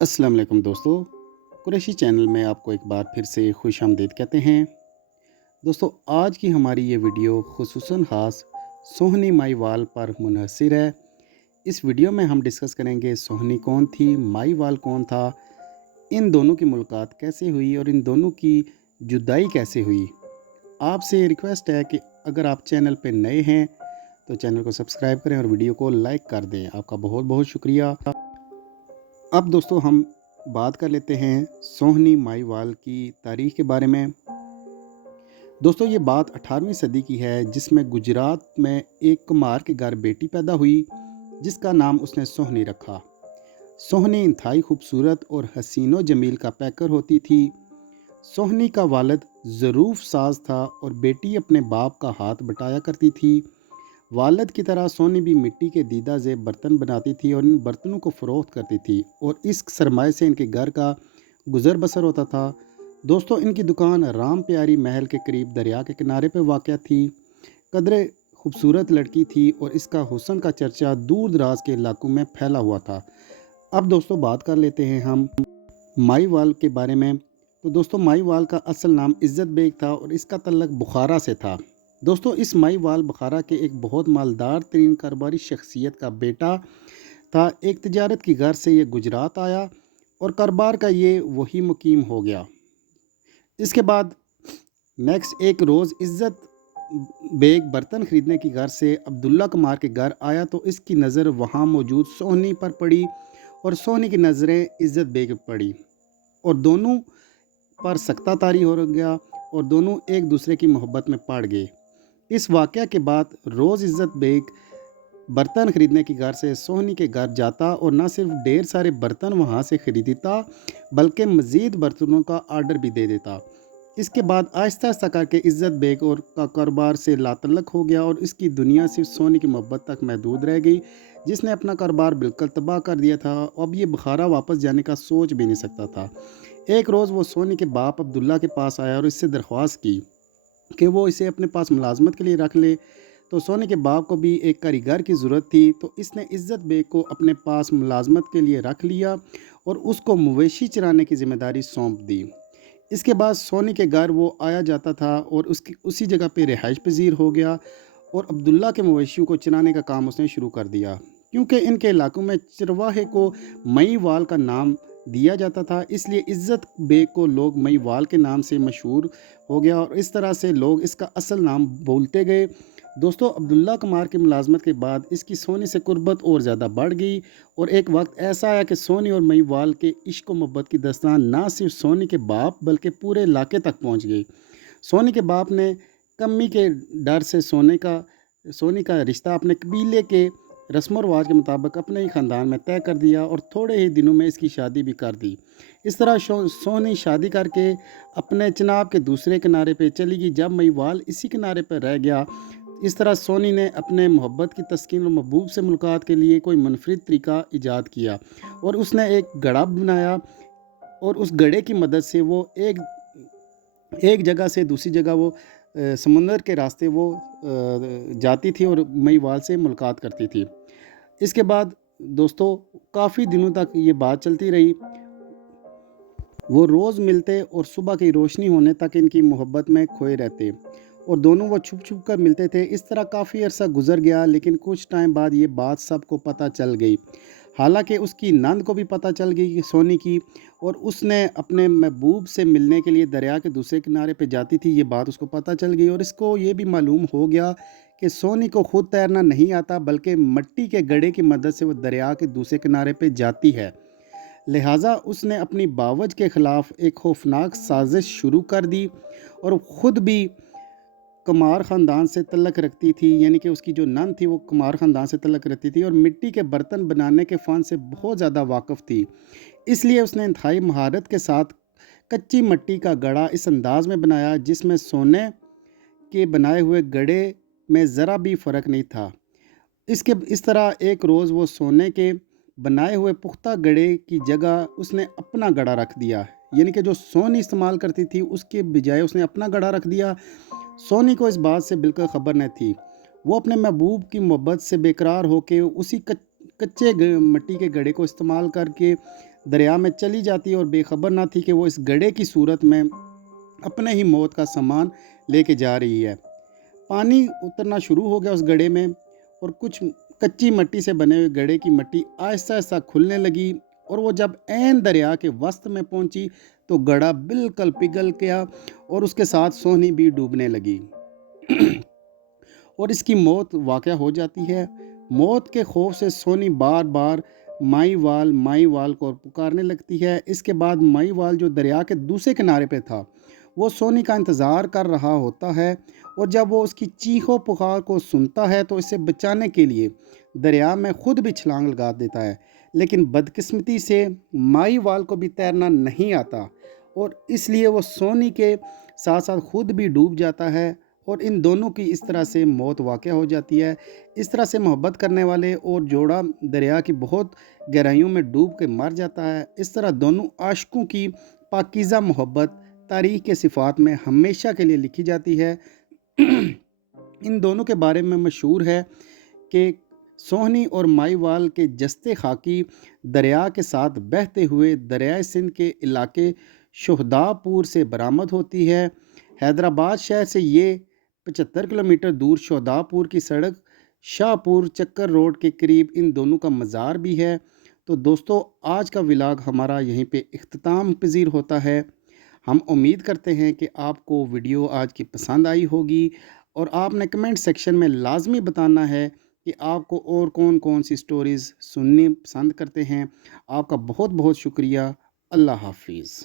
अस्सलाम वालेकुम दोस्तों। कुरैशी चैनल में आपको एक बार फिर से खुश आमदीद कहते हैं। दोस्तों, आज की हमारी ये वीडियो खुसूसन ख़ास सोहनी माहीवाल पर मुनहसर है। इस वीडियो में हम डिस्कस करेंगे सोहनी कौन थी, माहीवाल कौन था, इन दोनों की मुलाकात कैसे हुई और इन दोनों की जुदाई कैसे हुई। आपसे रिक्वेस्ट है कि अगर आप चैनल पर नए हैं तो चैनल को सब्सक्राइब करें और वीडियो को लाइक कर दें। आपका बहुत बहुत शुक्रिया। अब दोस्तों हम बात कर लेते हैं सोहनी माहीवाल की तारीख़ के बारे में। दोस्तों, ये बात 18वीं सदी की है, जिसमें गुजरात में एक कुम्हार के घर बेटी पैदा हुई जिसका नाम उसने सोहनी रखा। सोहनी इंतहाई खूबसूरत और हसीनो जमील का पैकर होती थी। सोहनी का वालिद ज़रूफ साज था और बेटी अपने बाप का हाथ बटाया करती थी। वालिद की तरह सोनी भी मिट्टी के दीदा ज़ेब बर्तन बनाती थी और इन बर्तनों को फ़रोख्त करती थी और इस सरमाए से इनके घर का गुज़र बसर होता था। दोस्तों, इनकी दुकान राम प्यारी महल के करीब दरिया के किनारे पर वाक़या थी। कदरे खूबसूरत लड़की थी और इसका हुस्न का चर्चा दूर दराज के इलाकों में फैला हुआ था। अब दोस्तों बात कर लेते हैं हम माहीवाल के बारे में। तो दोस्तों, माहीवाल का असल नाम इज़्ज़त बेग था और इसका तल्लक बुखारा से था। दोस्तों, इस माहीवाल बुखारा के एक बहुत मालदार तरीन कारोबारी शख्सियत का बेटा था। एक तिजारत की घर से ये गुजरात आया और कारोबार का ये वही मुकीम हो गया। इसके बाद नेक्स्ट एक रोज़ इज़्ज़त बेग बर्तन ख़रीदने की घर से अब्दुल्ला कुमार के घर आया तो इसकी नज़र वहाँ मौजूद सोहनी पर पड़ी और सोहनी की नज़रें इज़्ज़त बेग पर पड़ी और दोनों पर सख्ता तारी हो गया और दोनों एक दूसरे की मोहब्बत में पड़ गए। इस वाक़या के बाद रोज़ इज़्ज़त बेग बर्तन ख़रीदने की घर से सोहनी के घर जाता और न सिर्फ ढेर सारे बर्तन वहाँ से ख़रीदता बल्कि मज़ीद बर्तनों का आर्डर भी दे देता। इसके बाद आहिस्ता आहिस्ता करके इज़्ज़त बेग और का कारोबार से लातल्लक हो गया और इसकी दुनिया सिर्फ सोनी की मोहब्बत तक महदूद रह गई, जिसने अपना कारोबार बिल्कुल तबाह कर दिया था। अब ये बुखारा वापस जाने का सोच भी नहीं सकता था। एक रोज़ वो सोनी के बाप अब्दुल्ला के पास आया और इससे दरख्वास्त की कि वो इसे अपने पास मुलाजमत के लिए रख ले। तो सोनी के बाप को भी एक कारीगर की ज़रूरत थी, तो इसने इज़्ज़त बेग को अपने पास मुलाजमत के लिए रख लिया और उसको मवेशी चराने की ज़िम्मेदारी सौंप दी। इसके बाद सोनी के घर वो आया जाता था और उसकी उसी जगह पे रिहाइश पजीर हो गया और अब्दुल्ला के मवेशियों को चराने का काम उसने शुरू कर दिया। क्योंकि इनके इलाकों में चरवाहे को मईवाल का नाम दिया जाता था, इसलिए इज़्ज़त बेग को लोग मईवाल के नाम से मशहूर हो गया और इस तरह से लोग इसका असल नाम भूलते गए। दोस्तों, अब्दुल्ला कुमार की मुलाजमत के बाद इसकी सोनी से कुर्बत और ज़्यादा बढ़ गई और एक वक्त ऐसा आया कि सोनी और मईवाल के इश्क व मोहब्बत की दास्तान ना सिर्फ सोनी के बाप बल्कि पूरे इलाके तक पहुंच गई। सोनी के बाप ने कमी के डर से सोनी का रिश्ता अपने कबीले के रस्म व रवाज के मुताबिक अपने ही ख़ानदान में तय कर दिया और थोड़े ही दिनों में इसकी शादी भी कर दी। इस तरह सोनी शादी करके अपने चिनाब के दूसरे किनारे पे चली गई, जब मईवाल इसी किनारे पर रह गया। इस तरह सोनी ने अपने मोहब्बत की तस्कीन और महबूब से मुलाकात के लिए कोई मुनफरिद तरीका ईजाद किया और उसने एक गड़ा बनाया और उस गड़े की मदद से वो एक जगह से दूसरी जगह वो समुंदर के रास्ते वो जाती थी और मईवाल से मुलाकात करती थी। इसके बाद दोस्तों काफ़ी दिनों तक ये बात चलती रही। वो रोज़ मिलते और सुबह की रोशनी होने तक इनकी मोहब्बत में खोए रहते और दोनों वो छुप छुप कर मिलते थे। इस तरह काफ़ी अरसा गुजर गया, लेकिन कुछ टाइम बाद ये बात सबको पता चल गई। हालांकि उसकी नंद को भी पता चल गई कि सोनी की, और उसने अपने महबूब से मिलने के लिए दरिया के दूसरे किनारे पे जाती थी। ये बात उसको पता चल गई और इसको ये भी मालूम हो गया कि सोनी को खुद तैरना नहीं आता बल्कि मिट्टी के गड़े की मदद से वो दरिया के दूसरे किनारे पे जाती है। लिहाजा उसने अपनी बावज के ख़िलाफ़ एक खौफनाक साजिश शुरू कर दी और ख़ुद भी कुमार ख़ानदान से तल्लक रखती थी, यानी कि उसकी जो नन थी वो कुमार ख़ानदान से तल्लक रखती थी और मिट्टी के बर्तन बनाने के फ़न से बहुत ज़्यादा वाकिफ़ थी। इसलिए उसने इंतहाई महारत के साथ कच्ची मिट्टी का गड़ा इस अंदाज़ में बनाया जिसमें सोने के बनाए हुए गड़े में ज़रा भी फ़र्क नहीं था। इस तरह एक रोज़ वो सोने के बनाए हुए पुख्ता गड़े की जगह उसने अपना गड़ा रख दिया, यानी कि जो सोनी इस्तेमाल करती थी उसके बजाय उसने अपना गड़ा रख दिया। सोनी को इस बात से बिल्कुल ख़बर न थी। वो अपने महबूब की मोहब्बत से बेकरार होकर उसी कच्चे मिट्टी के गड़े को इस्तेमाल करके دریا میں چلی جاتی اور بے خبر نہ تھی کہ وہ اس گڑھے کی صورت میں اپنے ہی موت کا سامان لے کے جا رہی ہے۔ پانی اترنا شروع ہو گیا اس گڑھے میں، اور کچھ کچی مٹی سے بنے ہوئے گڑھے کی مٹی آہستہ آہستہ کھلنے لگی، اور وہ جب عین دریا کے وسط میں پہنچی تو گڑھا بالکل پگھل گیا اور اس کے ساتھ سونی بھی ڈوبنے لگی اور اس کی موت واقع ہو جاتی ہے۔ موت کے خوف سے سونی بار بار مائی وال کو پکارنے لگتی ہے۔ اس کے بعد مائی وال جو دریا کے دوسرے کنارے پہ تھا وہ سونی کا انتظار کر رہا ہوتا ہے، اور جب وہ اس کی چیخ و پکار کو سنتا ہے تو اسے بچانے کے لیے دریا میں خود بھی چھلانگ لگا دیتا ہے، لیکن بدقسمتی سے مائی وال کو بھی تیرنا نہیں آتا، اور اس لیے وہ سونی کے ساتھ ساتھ خود بھی ڈوب جاتا ہے، اور ان دونوں کی اس طرح سے موت واقع ہو جاتی ہے۔ اس طرح سے محبت کرنے والے اور جوڑا دریا کی بہت گہرائیوں میں ڈوب کے مر جاتا ہے۔ اس طرح دونوں عاشقوں کی پاکیزہ محبت تاریخ کے صفات میں ہمیشہ کے لیے لکھی جاتی ہے۔ ان دونوں کے بارے میں مشہور ہے کہ سوہنی اور مائی وال کے جستے خاکی دریا کے ساتھ بہتے ہوئے دریائے سندھ کے علاقے شہدا پور سے برآمد ہوتی ہے۔ حیدرآباد شہر سے یہ 75 کلومیٹر دور شہدا پور کی سڑک شاہ پور چکر روڈ کے قریب ان دونوں کا مزار بھی ہے۔ تو دوستو، آج کا ولاگ ہمارا یہیں پہ اختتام پذیر ہوتا ہے۔ ہم امید کرتے ہیں کہ آپ کو ویڈیو آج کی پسند آئی ہوگی، اور آپ نے کمنٹ سیکشن میں لازمی بتانا ہے کہ آپ کو اور کون کون سی سٹوریز سننی پسند کرتے ہیں۔ آپ کا بہت بہت شکریہ۔ اللہ حافظ۔